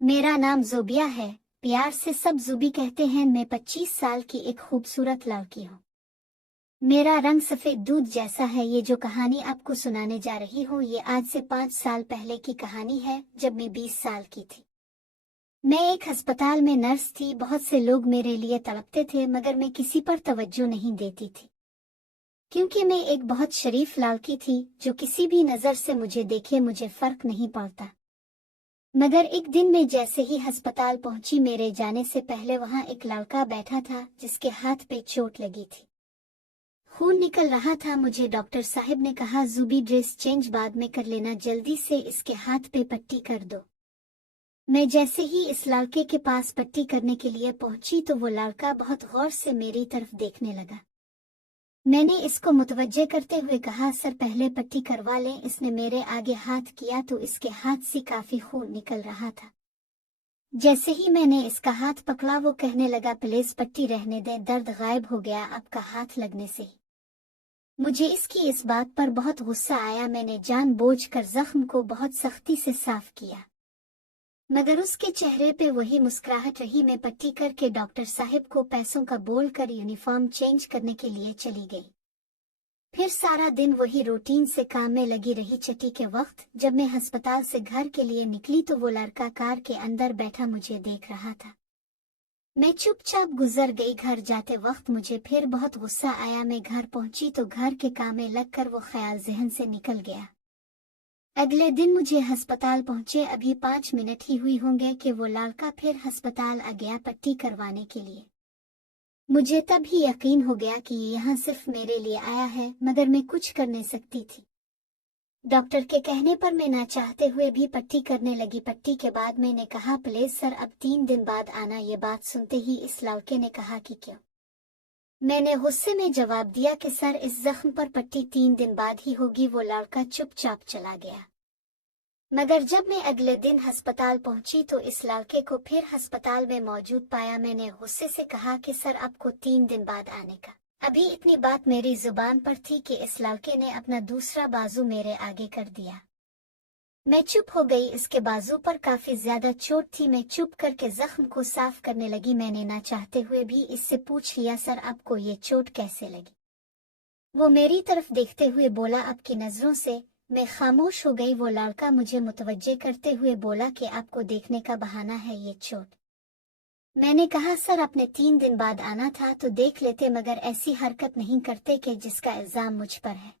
मेरा नाम ज़ोबिया है। प्यार से सब ज़ुबी कहते हैं। मैं 25 साल की एक खूबसूरत लड़की हूँ। मेरा रंग सफ़ेद दूध जैसा है। ये जो कहानी आपको सुनाने जा रही हूँ ये आज से 5 साल पहले की कहानी है, जब मैं 20 साल की थी। मैं एक अस्पताल में नर्स थी। बहुत से लोग मेरे लिए तड़पते थे, मगर मैं किसी पर तवज्जो नहीं देती थी, क्योंकि मैं एक बहुत शरीफ लड़की थी। जो किसी भी नज़र से मुझे देखे मुझे फर्क नहीं पड़ता। मगर एक दिन मैं जैसे ही अस्पताल पहुंची, मेरे जाने से पहले वहां एक लड़का बैठा था जिसके हाथ पे चोट लगी थी। खून निकल रहा था। मुझे डॉक्टर साहब ने कहा, ज़ुबी ड्रेस चेंज बाद में कर लेना, जल्दी से इसके हाथ पे पट्टी कर दो। मैं जैसे ही इस लड़के के पास पट्टी करने के लिए पहुंची तो वो लड़का बहुत गौर से मेरी तरफ देखने लगा। मैंने इसको मुतवज्जे करते हुए कहा, सर पहले पट्टी करवा लें। इसने मेरे आगे हाथ किया तो इसके हाथ से काफी खून निकल रहा था। जैसे ही मैंने इसका हाथ पकड़ा वो कहने लगा, प्लीज पट्टी रहने दें, दर्द गायब हो गया आपका हाथ लगने से ही। मुझे इसकी इस बात पर बहुत गुस्सा आया। मैंने जानबूझकर जख्म को बहुत सख्ती से साफ किया, मगर उसके चेहरे पे वही मुस्कुराहट रही। मैं पट्टी करके डॉक्टर साहब को पैसों का बोल कर यूनिफॉर्म चेंज करने के लिए चली गई। फिर सारा दिन वही रूटीन से काम में लगी रही। छुट्टी के वक्त जब मैं अस्पताल से घर के लिए निकली तो वो लड़का कार के अंदर बैठा मुझे देख रहा था। मैं चुपचाप गुजर गई। घर जाते वक्त मुझे फिर बहुत गुस्सा आया। मैं घर पहुंची तो घर के काम में लगकर वो ख्याल जहन से निकल गया। अगले दिन मुझे अस्पताल पहुंचे अभी 5 मिनट ही हुई होंगे कि वो लड़का फिर अस्पताल आ गया पट्टी करवाने के लिए। मुझे तब ही यकीन हो गया कि ये यहाँ सिर्फ मेरे लिए आया है, मगर मैं कुछ कर नहीं सकती थी। डॉक्टर के कहने पर मैं ना चाहते हुए भी पट्टी करने लगी। पट्टी के बाद मैंने कहा, प्लीज सर अब 3 दिन बाद आना। ये बात सुनते ही इस लड़के ने कहा कि क्यों? मैंने गुस्से में जवाब दिया कि सर इस जख्म पर पट्टी 3 दिन बाद ही होगी। वो लड़का चुपचाप चला गया। मगर जब मैं अगले दिन अस्पताल पहुंची तो इस लड़के को फिर अस्पताल में मौजूद पाया। मैंने गुस्से से कहा कि सर आपको 3 दिन बाद आने का। अभी इतनी बात मेरी जुबान पर थी कि इस लड़के ने अपना दूसरा बाजू मेरे आगे कर दिया। मैं चुप हो गई। इसके बाजू पर काफी ज्यादा चोट थी। मैं चुप करके जख्म को साफ करने लगी। मैंने ना चाहते हुए भी इससे पूछ लिया, सर आपको ये चोट कैसे लगी? वो मेरी तरफ देखते हुए बोला, आपकी नजरों से। मैं खामोश हो गई। वो लड़का मुझे मुतवज्जे करते हुए बोला कि आपको देखने का बहाना है ये चोट। मैंने कहा, सर आपने 3 दिन बाद आना था तो देख लेते, मगर ऐसी हरकत नहीं करते कि जिसका इल्जाम मुझ पर है।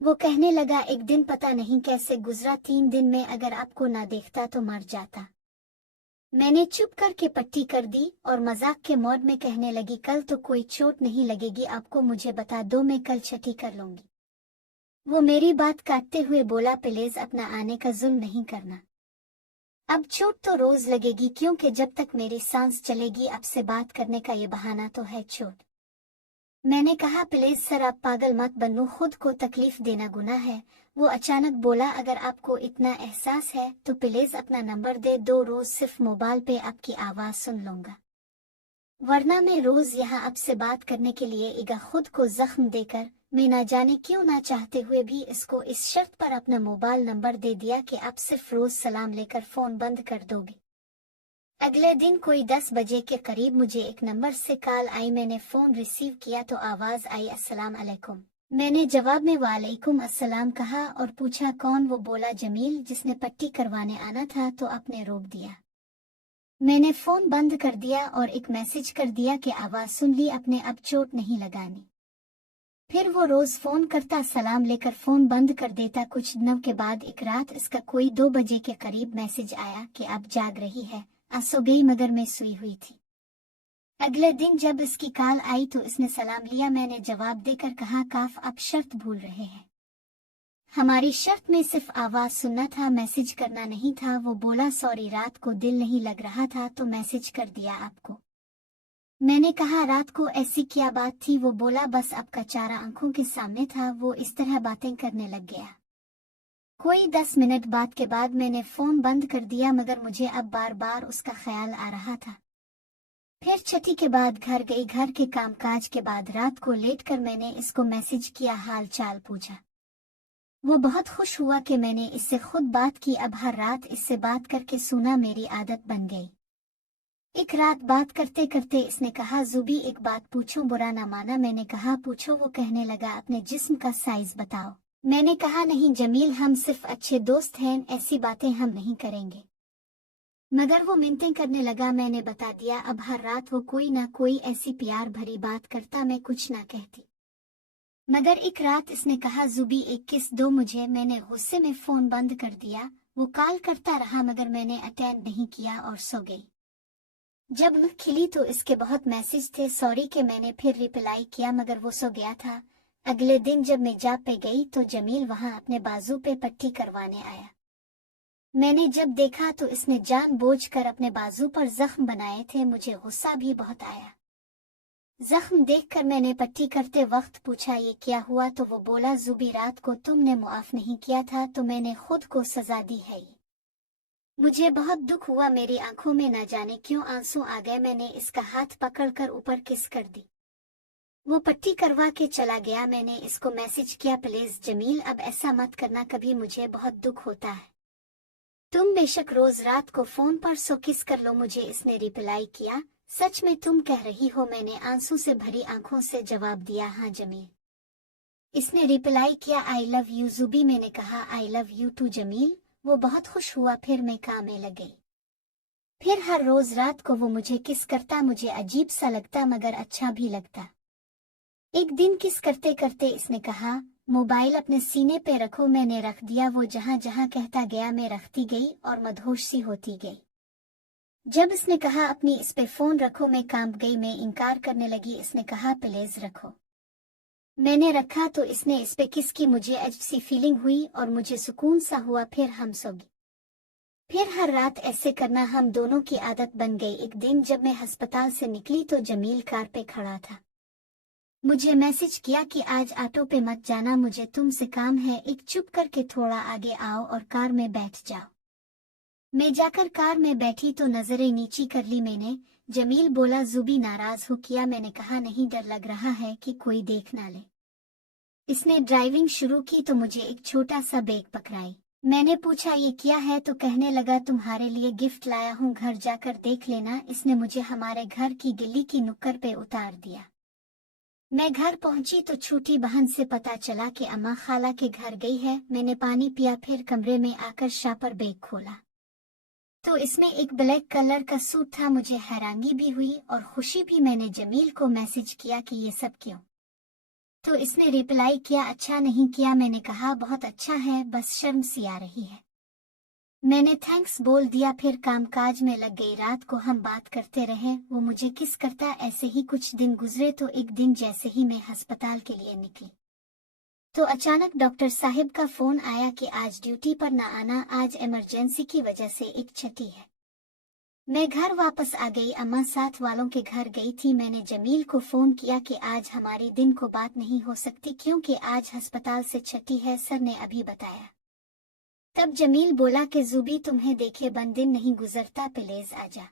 वो कहने लगा, एक दिन पता नहीं कैसे गुजरा, 3 दिन में अगर आपको ना देखता तो मर जाता। मैंने चुप करके पट्टी कर दी और मजाक के मोड में कहने लगी, कल तो कोई चोट नहीं लगेगी आपको, मुझे बता दो, मैं कल छठी कर लूंगी। वो मेरी बात काटते हुए बोला, प्लीज अपना आने का जुल्म नहीं करना। अब चोट तो रोज लगेगी, क्योंकि जब तक मेरी सांस चलेगी आपसे बात करने का ये बहाना तो है चोट। मैंने कहा, प्लीज सर आप पागल मत बनो, खुद को तकलीफ देना गुनाह है। वो अचानक बोला, अगर आपको इतना एहसास है तो प्लीज अपना नंबर दे दो, रोज सिर्फ मोबाइल पे आपकी आवाज सुन लूंगा, वरना मैं रोज यहाँ आपसे बात करने के लिए आएगा। खुद को जख्म देकर मैं ना जाने क्यों ना चाहते हुए भी इसको इस शर्त पर अपना मोबाइल नंबर दे दिया कि आप सिर्फ रोज सलाम लेकर फोन बंद कर दोगे। अगले दिन कोई 10 बजे के करीब मुझे एक नंबर से कॉल आई। मैंने फोन रिसीव किया तो आवाज आई, अस्सलाम अलैकुम। मैंने जवाब में वालेकुम अस्सलाम कहा और पूछा कौन? वो बोला, जमील, जिसने पट्टी करवाने आना था तो आपने रोक दिया। मैंने फोन बंद कर दिया और एक मैसेज कर दिया कि आवाज सुन ली अपने, अब चोट नहीं लगानी। फिर वो रोज फोन करता, सलाम लेकर फोन बंद कर देता। कुछ दिनों के बाद एक रात इसका कोई 2 बजे के करीब मैसेज आया कि अब जाग रही है। सो गई, मगर मैं सोई हुई थी। अगले दिन जब इसकी कॉल आई तो इसने सलाम लिया। मैंने जवाब देकर कहा, काफ आप शर्त भूल रहे हैं, हमारी शर्त में सिर्फ आवाज सुनना था, मैसेज करना नहीं था। वो बोला, सॉरी, रात को दिल नहीं लग रहा था तो मैसेज कर दिया आपको। मैंने कहा, रात को ऐसी क्या बात थी? वो बोला, बस आपका चेहरा आंखों के सामने था। वो इस तरह बातें करने लग गया। कोई 10 मिनट बाद के बाद मैंने फोन बंद कर दिया, मगर मुझे अब बार बार उसका ख्याल आ रहा था। फिर छठी के बाद घर गई। घर के कामकाज के बाद रात को लेट कर मैंने इसको मैसेज किया, हाल चाल पूछा। वो बहुत खुश हुआ कि मैंने इससे खुद बात की। अब हर रात इससे बात करके सोना मेरी आदत बन गई। एक रात बात करते करते इसने कहा, जुबी एक बात पूछूं, बुरा ना माना। मैंने कहा पूछो। वो कहने लगा, अपने जिस्म का साइज बताओ। मैंने कहा नहीं जमील, हम सिर्फ अच्छे दोस्त हैं, ऐसी बातें हम नहीं करेंगे। मगर वो मिन्नतें करने लगा। मैंने बता दिया। अब हर रात वो कोई ना कोई ऐसी प्यार भरी बात करता, मैं कुछ ना कहती। मगर एक रात इसने कहा, जुबी एक किस दो मुझे। मैंने गुस्से में फोन बंद कर दिया। वो कॉल करता रहा मगर मैंने अटेंड नहीं किया और सो गई। जब मैं खिली तो इसके बहुत मैसेज थे सॉरी के। मैंने फिर रिप्लाई किया मगर वो सो गया था। अगले दिन जब मैं जॉब पे गई तो जमील वहां अपने बाजू पे पट्टी करवाने आया। मैंने जब देखा तो इसने जानबूझकर अपने बाजू पर जख्म बनाए थे। मुझे गुस्सा भी बहुत आया। जख्म देखकर मैंने पट्टी करते वक्त पूछा, ये क्या हुआ? तो वो बोला, जुबी रात को तुमने मुआफ नहीं किया था तो मैंने खुद को सजा दी है। मुझे बहुत दुख हुआ। मेरी आंखों में न जाने क्यों आंसू आ गए। मैंने इसका हाथ पकड़कर ऊपर किस कर दी। वो पट्टी करवा के चला गया। मैंने इसको मैसेज किया, प्लीज जमील अब ऐसा मत करना कभी, मुझे बहुत दुख होता है। तुम बेशक रोज रात को फोन पर सो किस कर लो मुझे। इसने रिप्लाई किया, सच में तुम कह रही हो? मैंने आंसू से भरी आंखों से जवाब दिया, हाँ जमील। इसने रिप्लाई किया, आई लव यू जुबी। मैंने कहा, I love you too Jamil. वो बहुत खुश हुआ। फिर मैं काम में लग गई। फिर हर रोज रात को वो मुझे किस करता। मुझे अजीब सा लगता मगर अच्छा भी लगता। एक दिन किस करते करते इसने कहा, मोबाइल अपने सीने पे रखो। मैंने रख दिया। वो जहां जहां कहता गया मैं रखती गई और मदहोश सी होती गई। जब इसने कहा अपनी इस पे फोन रखो मैं कांप गई। मैं इनकार करने लगी। इसने कहा प्लीज रखो। मैंने रखा तो इसने इस पे किस की। मुझे अजीब सी फीलिंग हुई और मुझे सुकून सा हुआ। फिर हम सो गए। फिर हर रात ऐसे करना हम दोनों की आदत बन गई। एक दिन जब मैं अस्पताल से निकली तो जमील कार पे खड़ा था। मुझे मैसेज किया कि आज ऑटो पे मत जाना, मुझे तुमसे काम है। एक चुप करके थोड़ा आगे आओ और कार में बैठ जाओ। मैं जाकर कार में बैठी तो नजरें नीची कर ली मैंने। जमील बोला, जुबी नाराज हो किया? मैंने कहा नहीं, डर लग रहा है कि कोई देख ना ले। इसने ड्राइविंग शुरू की तो मुझे एक छोटा सा बैग पकड़ाई। मैंने पूछा ये क्या है? तो कहने लगा, तुम्हारे लिए गिफ्ट लाया हूँ, घर जाकर देख लेना। इसने मुझे हमारे घर की गिल्ली की नुक्कड़ पे उतार दिया। मैं घर पहुंची तो छोटी बहन से पता चला कि अम्मा खाला के घर गई है। मैंने पानी पिया, फिर कमरे में आकर शापर बैग खोला तो इसमें एक ब्लैक कलर का सूट था। मुझे हैरानी भी हुई और खुशी भी। मैंने जमील को मैसेज किया कि ये सब क्यों? तो इसने रिप्लाई किया, अच्छा नहीं किया। मैंने कहा बहुत अच्छा है, बस शर्म सी आ रही है। मैंने थैंक्स बोल दिया। फिर कामकाज में लग गई। रात को हम बात करते रहे। वो मुझे किस करता। ऐसे ही कुछ दिन गुजरे तो एक दिन जैसे ही मैं अस्पताल के लिए निकली तो अचानक डॉक्टर साहिब का फोन आया कि आज ड्यूटी पर ना आना, आज इमरजेंसी की वजह से एक छुट्टी है। मैं घर वापस आ गई। अम्मा साथ वालों के घर गई थी। मैंने जमील को फोन किया कि आज हमारी दिन को बात नहीं हो सकती क्योंकि आज अस्पताल से छुट्टी है, सर ने अभी बताया। तब जमील बोला कि जुबी तुम्हें देखे बन दिन नहीं गुजरता, प्लीज आजा।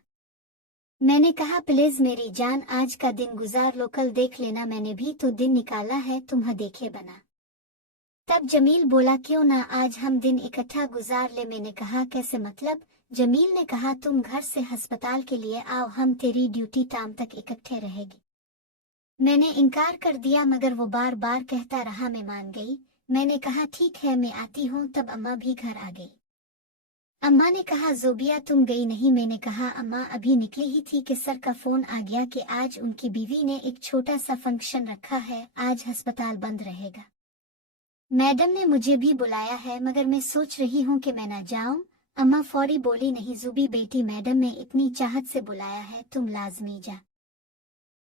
मैंने कहा प्लीज मेरी जान, आज का दिन गुजार लो, कल देख लेना, मैंने भी तो दिन निकाला है, तुम्हें देखे बना। तब जमील बोला, क्यों ना आज हम दिन इकट्ठा गुजार ले। मैंने कहा कैसे मतलब? जमील ने कहा तुम घर से अस्पताल के लिए आओ, हम तेरी ड्यूटी टाइम तक इकट्ठे रहेगी। मैंने इनकार कर दिया मगर वो बार बार कहता रहा। मैं मान गई। मैंने कहा ठीक है मैं आती हूँ। तब अम्मा भी घर आ गई। अम्मा ने कहा, जोबिया तुम गई नहीं? मैंने कहा अम्मा अभी निकली ही थी कि सर का फोन आ गया कि आज उनकी बीवी ने एक छोटा सा फंक्शन रखा है, आज अस्पताल बंद रहेगा। मैडम ने मुझे भी बुलाया है मगर मैं सोच रही हूँ कि मैं ना जाऊं। अम्मा फौरी बोली, नहीं जुबी बेटी, मैडम ने इतनी चाहत से बुलाया है, तुम लाजमी जा।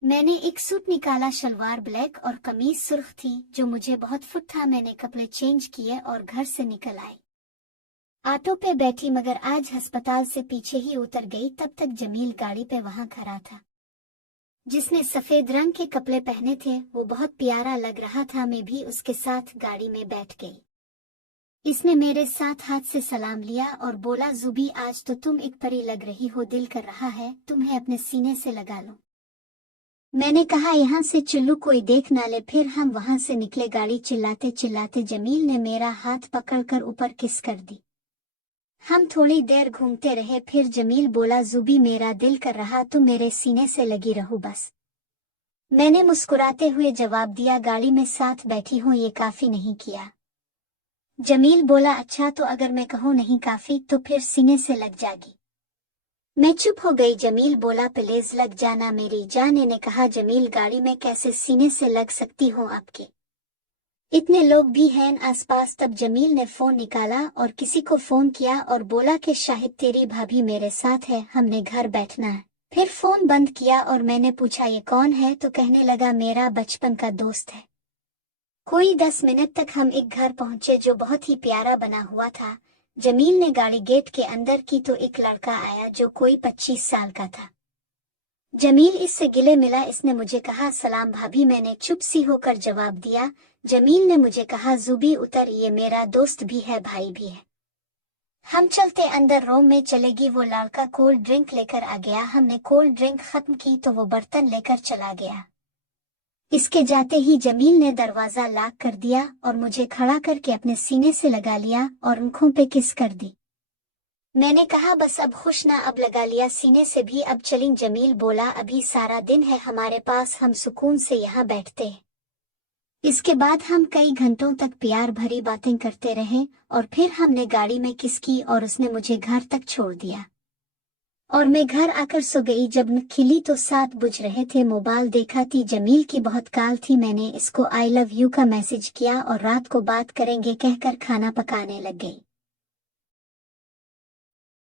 मैंने एक सूट निकाला, शलवार ब्लैक और कमीज सुर्ख थी जो मुझे बहुत फिट था। मैंने कपड़े चेंज किए और घर से निकल आई। ऑटो पे बैठी मगर आज अस्पताल से पीछे ही उतर गई। तब तक जमील गाड़ी पे वहां खड़ा था, जिसने सफेद रंग के कपड़े पहने थे। वो बहुत प्यारा लग रहा था। मैं भी उसके साथ गाड़ी में बैठ गई। इसने मेरे साथ हाथ से सलाम लिया और बोला, जुबी आज तो तुम एक परी लग रही हो, दिल कर रहा है तुम्हें अपने सीने से लगा लूं। मैंने कहा यहाँ से चुल्लू कोई देख ना ले। फिर हम वहां से निकले। गाड़ी चिल्लाते चिल्लाते जमील ने मेरा हाथ पकड़कर ऊपर किस कर दी। हम थोड़ी देर घूमते रहे। फिर जमील बोला, जुबी मेरा दिल कर रहा तो मेरे सीने से लगी रहू बस। मैंने मुस्कुराते हुए जवाब दिया, गाड़ी में साथ बैठी हूँ ये काफी नहीं किया। जमील बोला, अच्छा तो अगर मैं कहूँ नहीं काफी तो फिर सीने से लग जाएगी। मैं चुप हो गई। जमील बोला, प्लीज लग जाना मेरी जान। ने कहा, जमील गाड़ी में कैसे सीने से लग सकती हूँ आपके, इतने लोग भी हैं आसपास। तब जमील ने फोन निकाला और किसी को फोन किया और बोला कि शाहिद तेरी भाभी मेरे साथ है, हमने घर बैठना है। फिर फोन बंद किया और मैंने पूछा ये कौन है, तो कहने लगा मेरा बचपन का दोस्त है। कोई 10 मिनट तक हम एक घर पहुंचे जो बहुत ही प्यारा बना हुआ था। जमील ने गाड़ी गेट के अंदर की तो एक लड़का आया जो कोई 25 साल का था। जमील इससे गिले मिला। इसने मुझे कहा, सलाम भाभी। मैंने चुप सी होकर जवाब दिया। जमील ने मुझे कहा, जुबी उतर, ये मेरा दोस्त भी है भाई भी है। हम चलते अंदर रूम में चलेगी। वो लड़का कोल्ड ड्रिंक लेकर आ गया। हमने कोल्ड ड्रिंक खत्म की तो वो बर्तन लेकर चला गया। इसके जाते ही जमील ने दरवाजा लॉक कर दिया और मुझे खड़ा करके अपने सीने से लगा लिया और आंखों पे किस कर दी। मैंने कहा, बस अब खुश ना, अब लगा लिया सीने से भी, अब चलें। जमील बोला, अभी सारा दिन है हमारे पास, हम सुकून से यहाँ बैठते हैं। इसके बाद हम कई घंटों तक प्यार भरी बातें करते रहे और फिर हमने गाड़ी में किस की और उसने मुझे घर तक छोड़ दिया और मैं घर आकर सो गई। जब नींद खिली तो 7 बज रहे थे। मोबाइल देखा थी, जमील की बहुत कॉल थी। मैंने इसको आई लव यू का मैसेज किया और रात को बात करेंगे कहकर खाना पकाने लग गई।